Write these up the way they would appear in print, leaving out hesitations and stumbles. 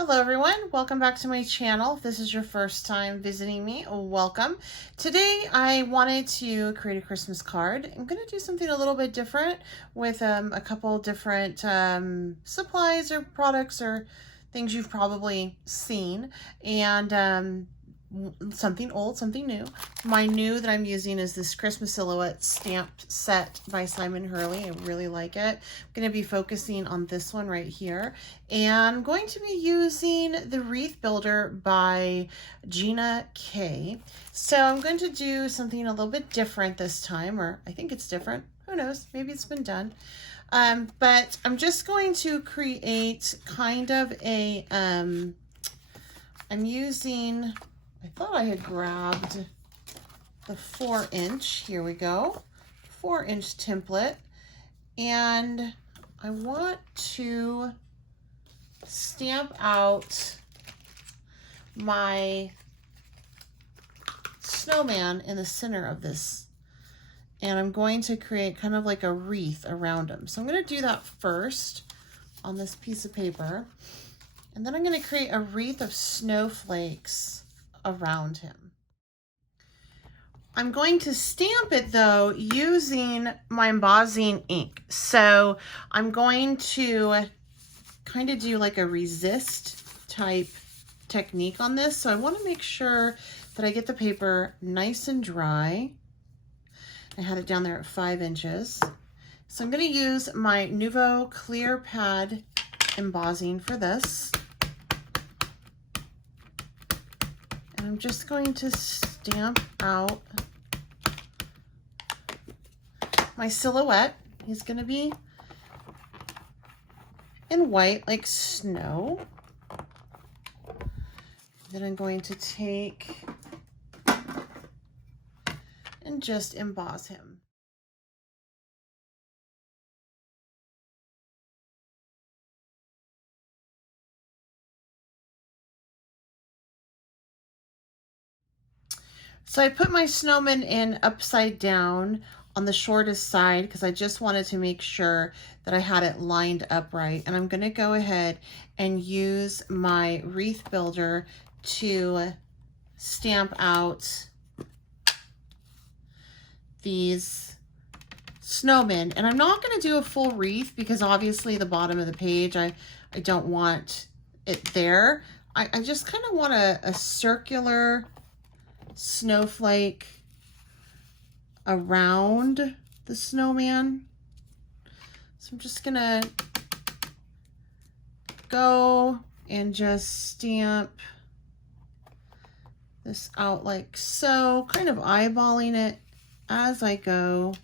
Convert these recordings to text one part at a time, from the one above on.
Hello everyone, welcome back to my channel. If this is your first time visiting me, welcome. Today I wanted to create a Christmas card. I'm going to do something a little bit different with a couple different supplies or products or things you've probably seen, and something old, something new. My new that I'm using is this Christmas Silhouette stamped set by Simon Hurley. I really like it. I'm going to be focusing on this one right here. And I'm going to be using the Wreath Builder by Gina K. So I'm going to do something a little bit different this time, or I think it's different. Who knows? Maybe it's been done. But I'm just going to create kind of a, I'm using... I thought I had grabbed the 4-inch, here we go, 4-inch template, and I want to stamp out my snowman in the center of this, and I'm going to create kind of like a wreath around him. So I'm going to do that first on this piece of paper, and then I'm going to create a wreath of snowflakes around him. I'm going to stamp it though using my embossing ink. So I'm going to kind of do like a resist type technique on this. So I want to make sure that I get the paper nice and dry. I had it down there at 5 inches. So I'm going to use my Nuvo clear pad embossing for this. And I'm just going to stamp out my silhouette. He's going to be in white like snow. Then I'm going to take and just emboss him. So I put my snowman in upside down on the shortest side because I just wanted to make sure that I had it lined up right. And I'm going to go ahead and use my wreath builder to stamp out these snowmen. And I'm not going to do a full wreath because obviously the bottom of the page, I don't want it there. I just kind of want a circular snowflake around the snowman. So I'm just gonna go and just stamp this out like so, kind of eyeballing it as I go.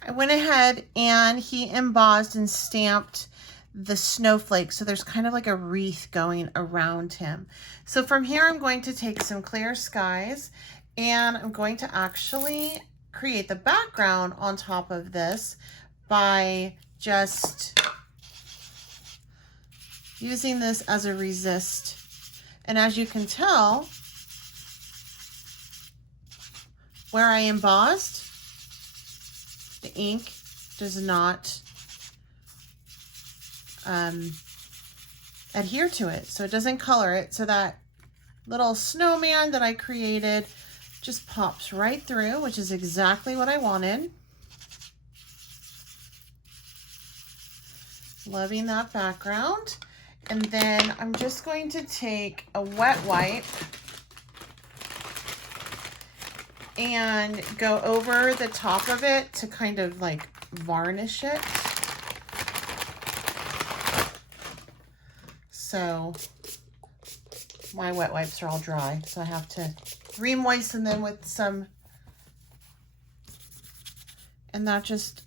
I went ahead and he embossed and stamped the snowflake. So there's kind of like a wreath going around him. So from here, I'm going to take some clear skies and I'm going to actually create the background on top of this by just using this as a resist. And as you can tell, where I embossed, the ink does not adhere to it, so it doesn't color it. So that little snowman that I created just pops right through, which is exactly what I wanted. Loving that background. And then I'm just going to take a wet wipe and go over the top of it to kind of like varnish it. So my wet wipes are all dry, so I have to re-moisten them with some, and that just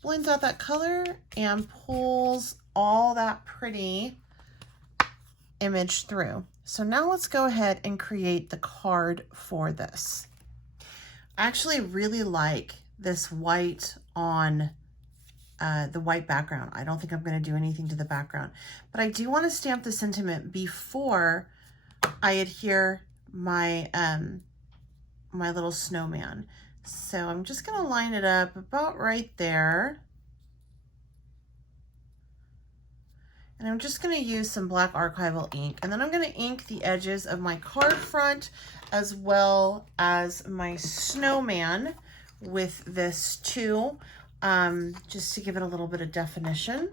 blends out that color and pulls all that pretty image through. So now let's go ahead and create the card for this. I actually really like this white on the white background. I don't think I'm going to do anything to the background, but I do want to stamp the sentiment before I adhere my my little snowman. So I'm just going to line it up about right there. And I'm just going to use some black archival ink, and then I'm going to ink the edges of my card front as well as my snowman with this too, just to give it a little bit of definition.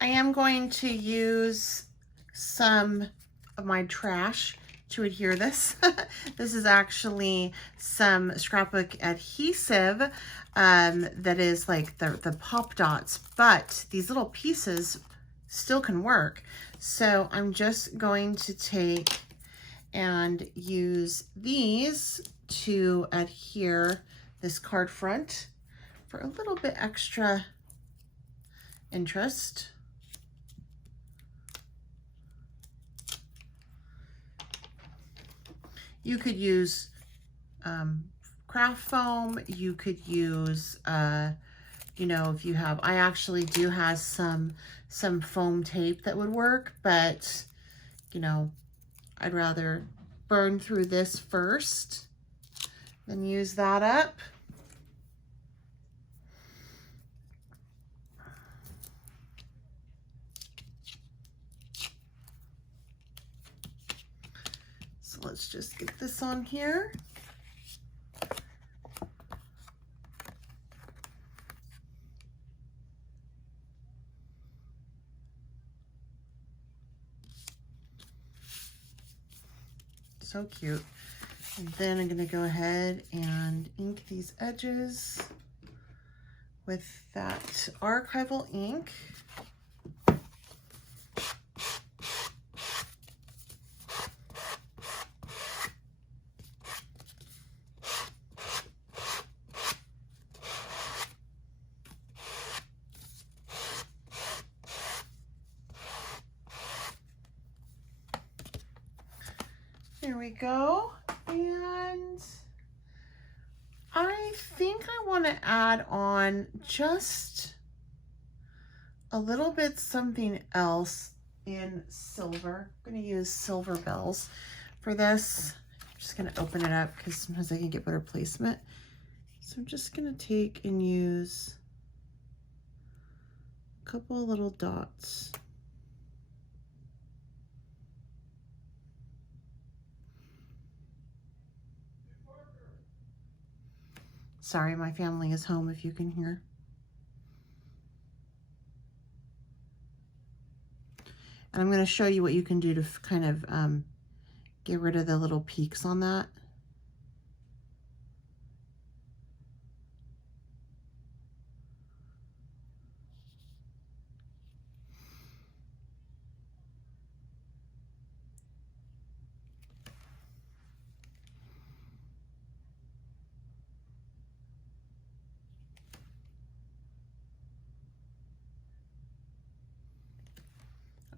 I am going to use some of my trash to adhere this. This is actually some scrapbook adhesive that is like the pop dots, but these little pieces still can work. So I'm just going to take and use these to adhere this card front for a little bit extra interest. You could use craft foam. You could use, you know, if you have, I actually do have some foam tape that would work, but, you know, I'd rather burn through this first than use that up. Let's just get this on here. So cute. And then I'm going to go ahead and ink these edges with that archival ink. There we go. And I think I want to add on just a little bit something else in silver. I'm going to use silver bells for this. I'm just going to open it up because sometimes I can get better placement. So I'm just going to take and use a couple of little dots. Sorry, my family is home if you can hear. And I'm going to show you what you can do to kind of get rid of the little peaks on that.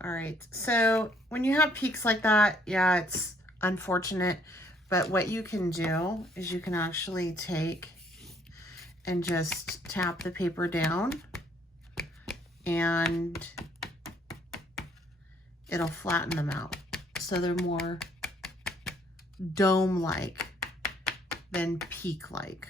All right, so when you have peaks like that, yeah, it's unfortunate, but what you can do is you can actually take and just tap the paper down and it'll flatten them out. So they're more dome-like than peak-like.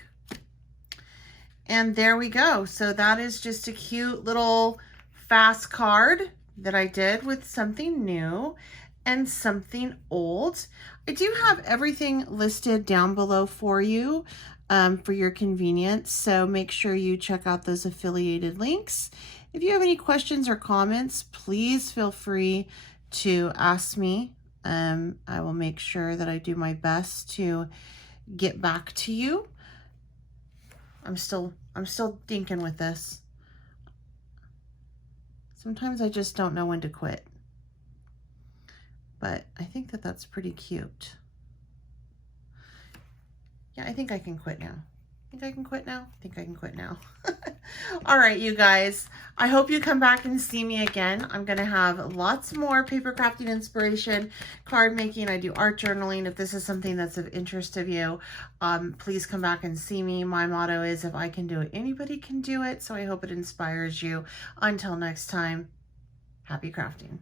And there we go. So that is just a cute little fast card that I did with something new and something old. I do have everything listed down below for you for your convenience, so make sure you check out those affiliated links. If you have any questions or comments, please feel free to ask me. I will make sure that I do my best to get back to you. I'm still thinking with this. Sometimes I just don't know when to quit, but I think that that's pretty cute. Yeah, I think I can quit now. I think I can quit now. I think I can quit now. All right, you guys. I hope you come back and see me again. I'm going to have lots more paper crafting inspiration, card making. I do art journaling. If this is something that's of interest to you, please come back and see me. My motto is, if I can do it, anybody can do it. So I hope it inspires you. Until next time, happy crafting.